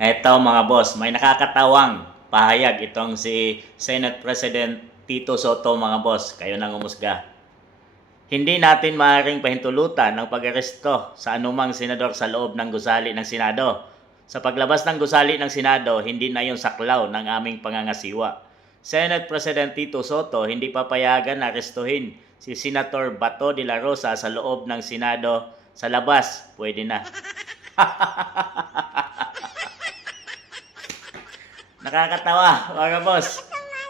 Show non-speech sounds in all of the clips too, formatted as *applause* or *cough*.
Eto mga boss, may nakakatawang pahayag itong si Senate President Tito Soto mga boss. Kayo nang umusga. Hindi natin maaaring pahintulutan ang pag-aresto sa anumang senador sa loob ng gusali ng Senado. Sa paglabas ng gusali ng Senado, hindi na yung saklaw ng aming pangangasiwa. Senate President Tito Soto hindi papayagan na arestuhin si Senator Bato de la Rosa sa loob ng Senado. Sa labas, pwede na. *laughs* Nakakatawa, mga boss.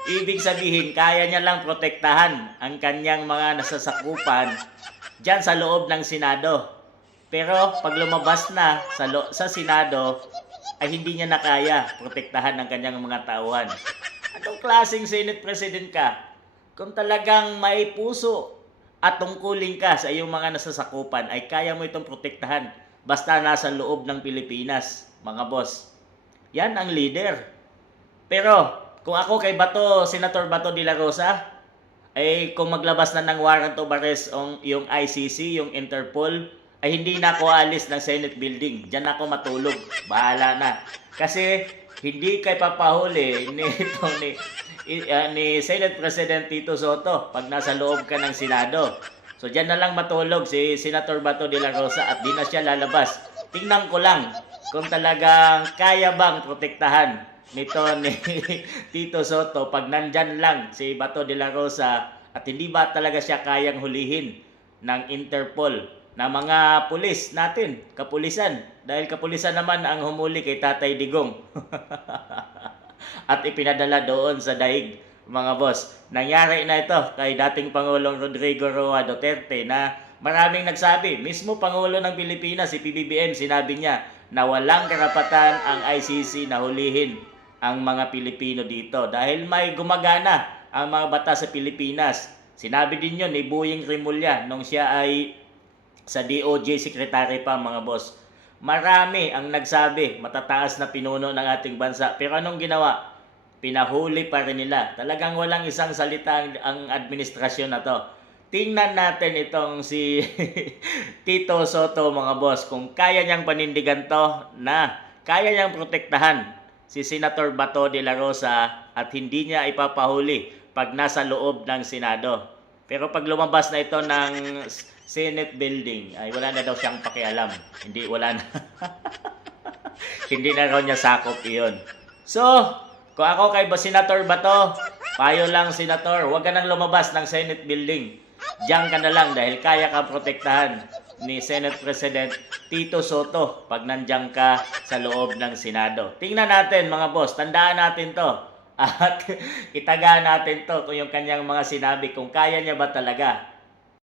Ibig sabihin, kaya niya lang protektahan ang kanyang mga nasasakupan dyan sa loob ng Senado. Pero pag lumabas na sa, lo- sa Senado, ay hindi niya na kaya protektahan ang kanyang mga tauhan. Anong klaseng Senate President ka? Kung talagang may puso at tungkulin ka sa iyong mga nasasakupan, ay kaya mo itong protektahan basta nasa loob ng Pilipinas, mga boss. Yan ang leader. Pero, kung ako kay Bato, Senator Bato de la Rosa, ay kung maglabas na ng warrant of arrest ang yung ICC, yung Interpol, ay hindi na ako alis ng Senate building. Diyan ako matulog. Bahala na. Kasi hindi kay papahuli ni ito *laughs* ni ah, ni Senate President Tito Soto pag nasa loob ka ng Senado. So diyan na lang matulog si Senator Bato de la Rosa at di na siya lalabas. Tingnan ko lang kung talagang kaya bang protektahan nito ni *laughs* Tito Soto pag nandyan lang si Bato de la Rosa at hindi ba talaga siya kayang hulihin ng Interpol na mga pulis natin, kapulisan. Dahil kapulisan naman ang humuli kay Tatay Digong. *laughs* at ipinadala doon sa daig, mga boss. Nangyari na ito kay dating Pangulong Rodrigo Roa Duterte na maraming nagsabi, mismo Pangulo ng Pilipinas, si PBBM, sinabi niya na walang karapatan ang ICC na hulihin ang mga Pilipino dito dahil may gumagana ang mga bata sa Pilipinas. Sinabi din yun ni Buying Rimulya nung siya ay sa DOJ secretary pa mga boss. Marami ang nagsabi, matataas na pinuno ng ating bansa. Pero anong ginawa? Pinahuli pa rin nila. Talagang walang isang salita ang, ang administrasyon na to. Tingnan natin itong si *laughs* Tito Soto mga boss kung kaya niyang panindigan to na kaya niyang protektahan si Senator Bato de la Rosa at hindi niya ipapahuli pag nasa loob ng Senado. Pero pag lumabas na ito ng Senate building, ay wala na daw siyang pakialam. Hindi, wala na. *laughs* hindi na raw niya sakop iyon. So, kung ako kay Senator Bato, payo lang Senator, huwag ka nang lumabas ng Senate building. Diyan ka na lang dahil kaya ka protektahan ni Senate President Tito Soto pag nandiyan ka sa loob ng Senado. Tingnan natin mga boss, tandaan natin to. At *laughs* itaga natin to kung yung kanyang mga sinabi kung kaya niya ba talaga